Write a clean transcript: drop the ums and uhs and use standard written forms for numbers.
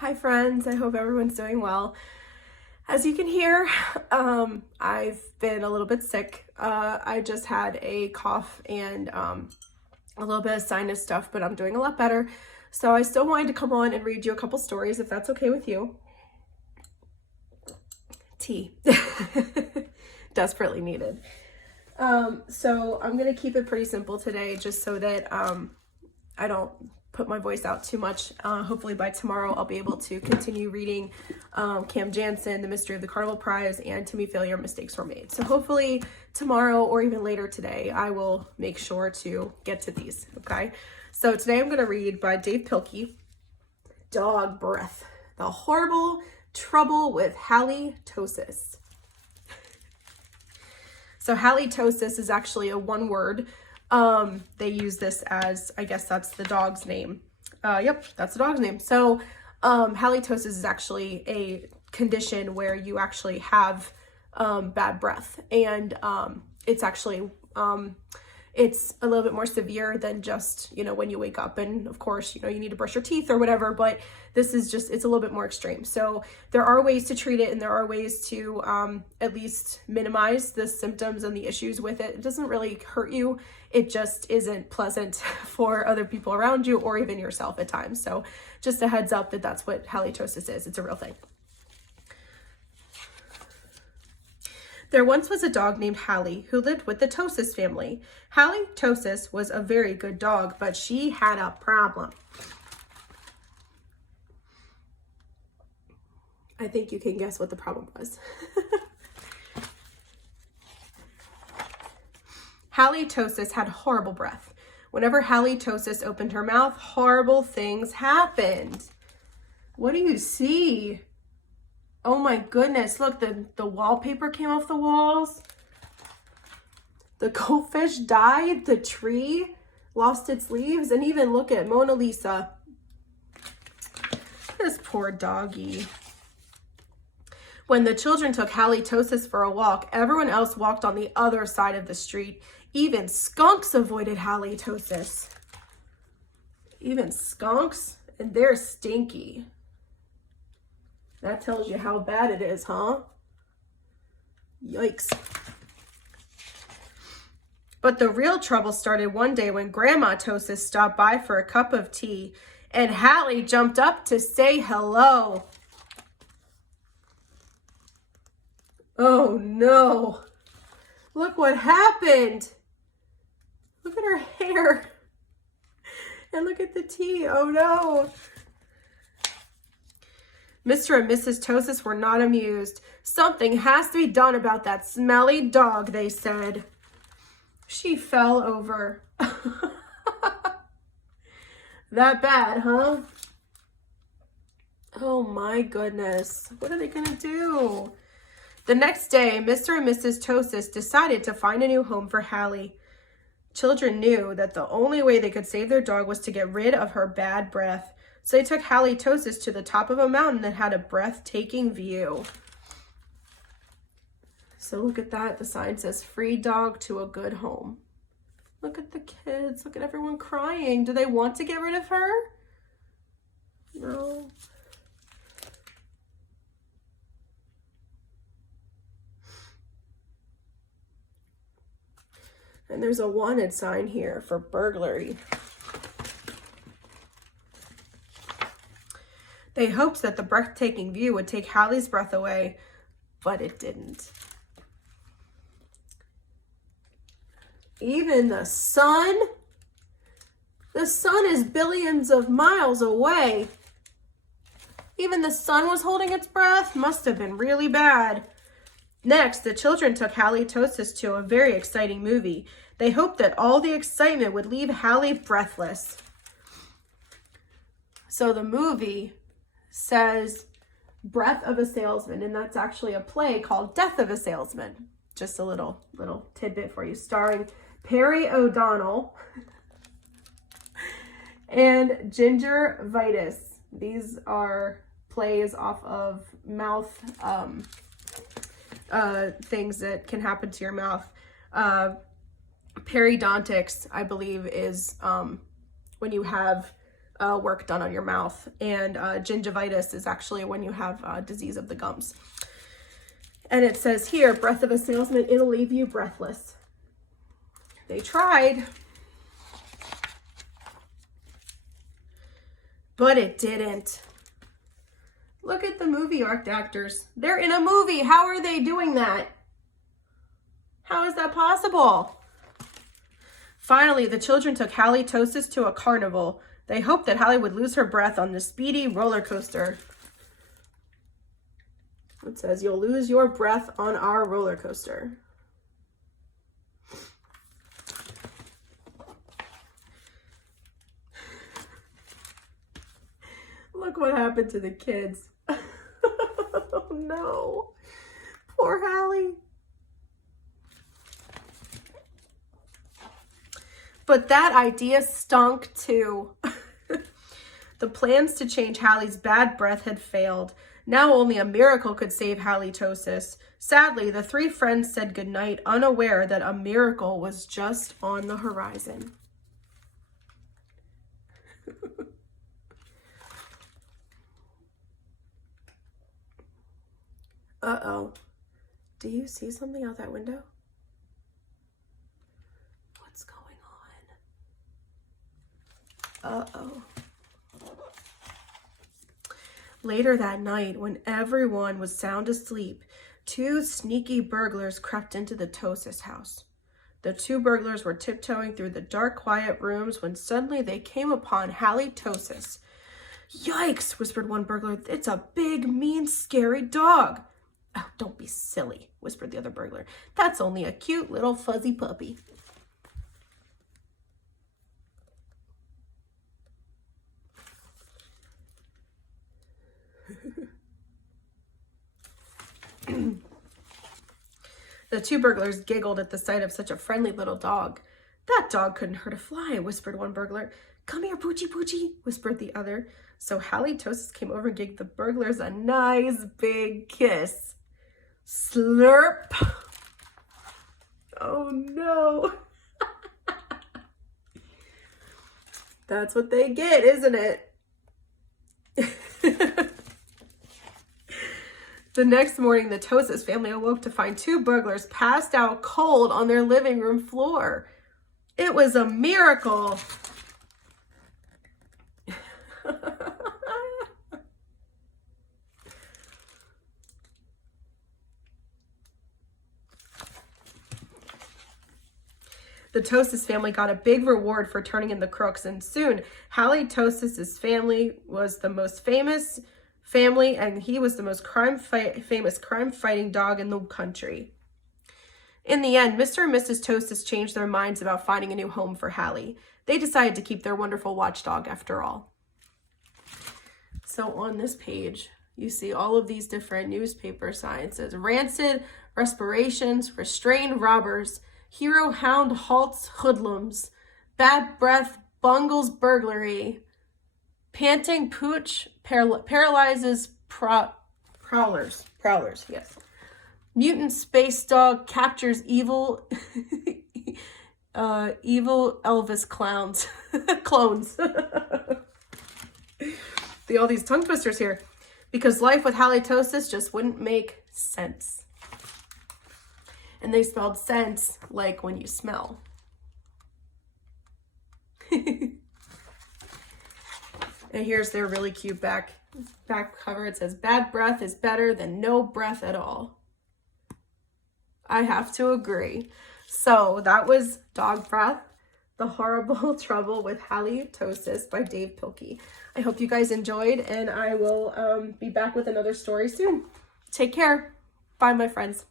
Hi friends, I hope everyone's doing well. As you can hear, I've been a little bit sick. I just had a cough and a little bit of sinus stuff, but I'm doing a lot better. So I still wanted to come on and read you a couple stories if that's okay with you. Tea. Desperately needed. So I'm going to keep it pretty simple today just so that I don't put my voice out too much. Hopefully by tomorrow I'll be able to continue reading Cam Jansen, The Mystery of the Carnival Prize, and To Me Failure, Mistakes Were Made. So hopefully tomorrow or even later today, I will make sure to get to these, okay? So today I'm going to read by Dave Pilkey, Dog Breath, The Horrible Trouble with Halitosis. So halitosis is actually a one word. They use this as, I guess that's the dog's name. Yep, that's the dog's name. So halitosis is actually a condition where you actually have bad breath, and it's actually it's a little bit more severe than just, when you wake up and of course, you need to brush your teeth or whatever, but this is just, it's a little bit more extreme. So there are ways to treat it, and there are ways to at least minimize the symptoms and the issues with it. It doesn't really hurt you. It just isn't pleasant for other people around you or even yourself at times. So just a heads up that that's what halitosis is. It's a real thing. There once was a dog named Hallie who lived with the Tosis family. Hallie Tosis was a very good dog, but she had a problem. I think you can guess what the problem was. Hallie Tosis had horrible breath. Whenever Hallie Tosis opened her mouth, horrible things happened. What do you see? Oh my goodness, look, the wallpaper came off the walls. The goldfish died, the tree lost its leaves, and even look at Mona Lisa. This poor doggy. When the children took halitosis for a walk, everyone else walked on the other side of the street. Even skunks avoided halitosis. Even skunks? And they're stinky. That tells you how bad it is, huh? Yikes. But the real trouble started one day when Grandma Tosis stopped by for a cup of tea, and Hallie jumped up to say hello. Oh no. Look what happened. Look at her hair. And look at the tea. Oh no. Mr. and Mrs. Tosis were not amused. Something has to be done about that smelly dog, they said. She fell over. That bad, huh? Oh my goodness. What are they gonna do? The next day, Mr. and Mrs. Tosis decided to find a new home for Hallie. Children knew that the only way they could save their dog was to get rid of her bad breath. So they took halitosis to the top of a mountain that had a breathtaking view. So look at that. The sign says, "Free dog to a good home." Look at the kids. Look at everyone crying. Do they want to get rid of her? No. And there's a wanted sign here for burglary. They hoped that the breathtaking view would take Hallie's breath away, but it didn't. Even the sun is billions of miles away. Even the sun was holding its breath. Must have been really bad. Next, the children took halitosis to a very exciting movie. They hoped that all the excitement would leave Hallie breathless. So the movie says Breath of a Salesman, and that's actually a play called Death of a Salesman. Just a little tidbit for you, starring Perry O'Donnell and Ginger Vitus. These are plays off of mouth things that can happen to your mouth. Periodontics, I believe, is when you have work done on your mouth. And gingivitis is actually when you have disease of the gums. And it says here, breath of a salesman, it'll leave you breathless. They tried, but it didn't. Look at the movie actors. They're in a movie. How are they doing that? How is that possible? Finally, the children took Halitosis to a carnival. They hoped that Hallie would lose her breath on the speedy roller coaster. It says, you'll lose your breath on our roller coaster. Look what happened to the kids. Oh no. Poor Hallie. But that idea stunk too. The plans to change Hallie's bad breath had failed. Now only a miracle could save halitosis. Sadly, the three friends said goodnight, unaware that a miracle was just on the horizon. Uh-oh. Do you see something out that window? What's going on? Uh-oh. Later that night, when everyone was sound asleep, two sneaky burglars crept into the Tosis house. The two burglars were tiptoeing through the dark, quiet rooms when suddenly they came upon Halitosis. Yikes, whispered one burglar. It's a big, mean, scary dog. Oh, don't be silly, whispered the other burglar. That's only a cute little fuzzy puppy. The two burglars giggled at the sight of such a friendly little dog. That dog couldn't hurt a fly, whispered one burglar. Come here, Poochie Poochie, whispered the other. So Halitosis came over and gave the burglars a nice big kiss. Slurp. Oh no. That's what they get, isn't it? The next morning, the Tosis family awoke to find two burglars passed out cold on their living room floor. It was a miracle. The Tosis family got a big reward for turning in the crooks, and soon Halitosis's family was the most famous family, and he was the most famous crime-fighting dog in the country. In the end, Mr. and Mrs. Tosis changed their minds about finding a new home for Hallie. They decided to keep their wonderful watchdog after all. So on this page, you see all of these different newspaper signs. It says, rancid respirations, restrained robbers, hero hound halts hoodlums, bad breath bungles burglary, panting pooch paralyzes prowlers, yes. Mutant space dog captures evil evil Elvis clones. All these tongue twisters here. Because life with halitosis just wouldn't make sense. And they spelled sense like when you smell. And here's their really cute back cover. It says, bad breath is better than no breath at all. I have to agree. So that was Dog Breath, The Horrible Trouble with Halitosis by Dave Pilkey. I hope you guys enjoyed, and I will be back with another story soon. Take care. Bye, my friends.